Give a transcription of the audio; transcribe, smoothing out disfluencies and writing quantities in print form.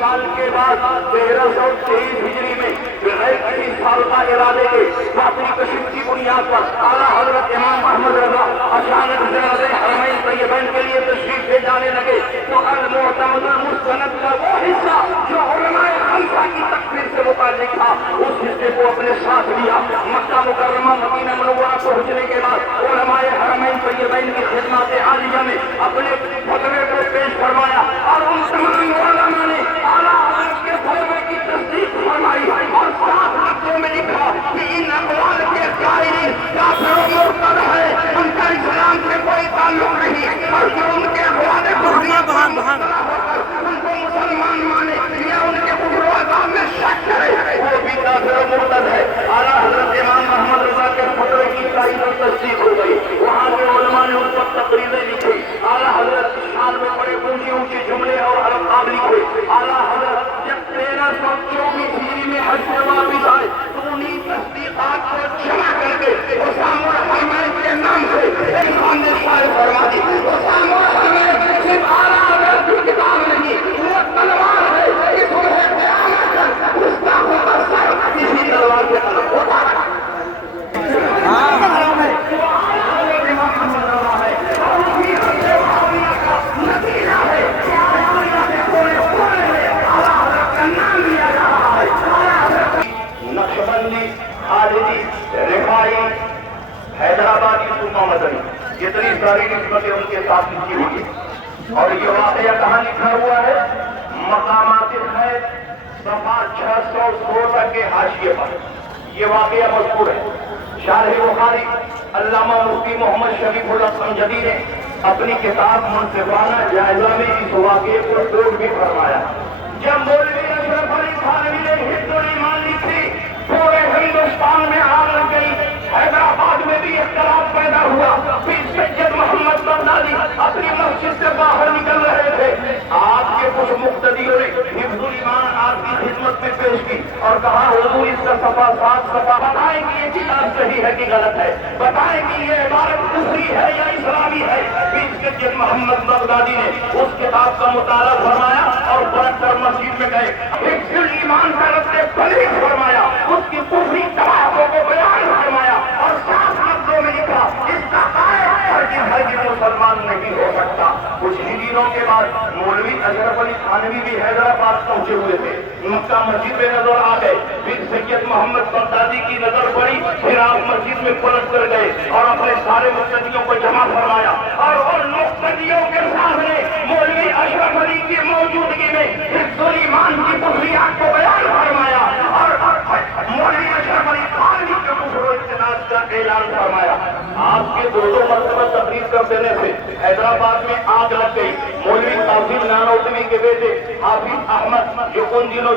سال کے بعد 1323 ہجری میں بغیر کسی سال کا ارادے کے باطنی کشف کی بنیاد پر اعلیٰ حضرت امام احمد رضا اچانک جنازے حرمین طیبین کے لیے تشریف لے جانے لگے تو المعتمد المستند کا وہ حصہ جو علماء خمسہ کی تکفیر سے متعلق تھا اس حصے کو اپنے ساتھ لیا۔ مکہ مکرمہ مدینہ منورہ پہنچنے کے بعد علماء حرمین طیبین کی خدمات عالیہ میں اپنے فتوے کو پیش فرمایا اور ان تمام علماء نے اعلیٰ حضرت کے فتوے کی تصدیق فرمائی اور صاف لفظوں میں لکھا کہ ان اقوال کے قائلین کافر و مرتد ہے، ان کا اسلام سے کوئی تعلق نہیں، اور جو ان کے اقوال ان کو مسلمان مانے یا ان کے کفر و عذاب میں شک کرے وہ بھی کافر و مرتد ہے۔ اعلیٰ حضرت امام محمد رضا کے فتوے کی تائید و تصدیق ہو گئی۔ وہاں کے علماء نے ان پر تقریریں لکھی، اعلیٰ حضرت کی شان میں بڑے اونچے اونچے جملے اور القاب لکھے۔ اعلیٰ حضرت جب 1324 ہجری میں حج سے واپس آئے تو انہیں تصدیقات کو جمع کر کے حسام الحرمین کے نام سے ایک سامنے شائع فرما دی۔ حسام الحرمین صرف اعلیٰ حضرت کی کتاب نہیں، وہ تلوار ہے کہ تمہیں قیامت تک گستاخوں کا سر کسی تلوار کے طرف ہوتا ہے۔ نقشبندی، خالدی، رفاعی، حیدرآبادی، صوفہ مدنی، اتنی ساری نسبتیں ان کے ساتھ لکھی ہوئی ہیں۔ اور یہ واقعہ کہاں لکھا ہوا ہے؟ مقامات خیر صفحہ 616 کے حاشیے پر یہ واقعہ مذکور ہے۔ شارح بخاری علامہ مفتی محمد شریف اللہ سنجدی نے اپنی کتاب منصفانہ جائزہ میں اس واقعے کو کوٹ بھی فرمایا۔ جب مولوی اشرف علی تھانوی نے حزب الایمان لکھی، پورے ہندوستان میں آگ لگ گئی، حیدرآباد میں بھی اختلاف پیدا ہوا۔ پیر سید محمد بغدادی اپنی مسجد سے باہر نکل رہے تھے، آپ کے کچھ مقتدیوں نے حزب الایمان آپ کی خدمت میں پیش کی اور کہا حضور اس کا صفحہ 7 صفحہ بتائیں کہ یہ کتاب صحیح ہے کہ غلط ہے، بتائیں کہ یہ عبارت کفری ہے یا اسلامی ہے۔ پیر سید محمد بغدادی نے اس کتاب کا مطالعہ فرمایا اور پلٹ کر مسجد میں گئے، حزب الایمان کا رد بلیغ فرمایا، اس کی کفری تباہیوں کو بیان فرمایا اور صاف لفظوں میں لکھا اس کا قائل ہرگز مسلمان نہیں ہو سکتا۔ کچھ ہی دنوں کے بعد مولوی اشرف علی تھانوی بھی حیدرآباد پہنچے ہوئے تھے، مکہ مسجد میں نظر آ گئے۔ پھر سید محمد بغدادی کی نظر پڑی، پھر آپ مسجد میں پلٹ کر گئے اور اپنے سارے مقتدیوں کو جمع فرمایا اور ان مقتدیوں کے سامنے مولوی اشرف علی کی موجودگی میں حزب الایمان کی کفریات کو بیان فرمایا اور مولوی اشرف علی تھانوی کے کفر و ارتداد کا اعلان فرمایا۔ آپ کے دو مرتبہ تقریر کر دینے سے حیدرآباد میں آگ لگ گئی۔ مولوی قاسم نانوتوی کے بیٹے حافظ احمد جو ان دنوں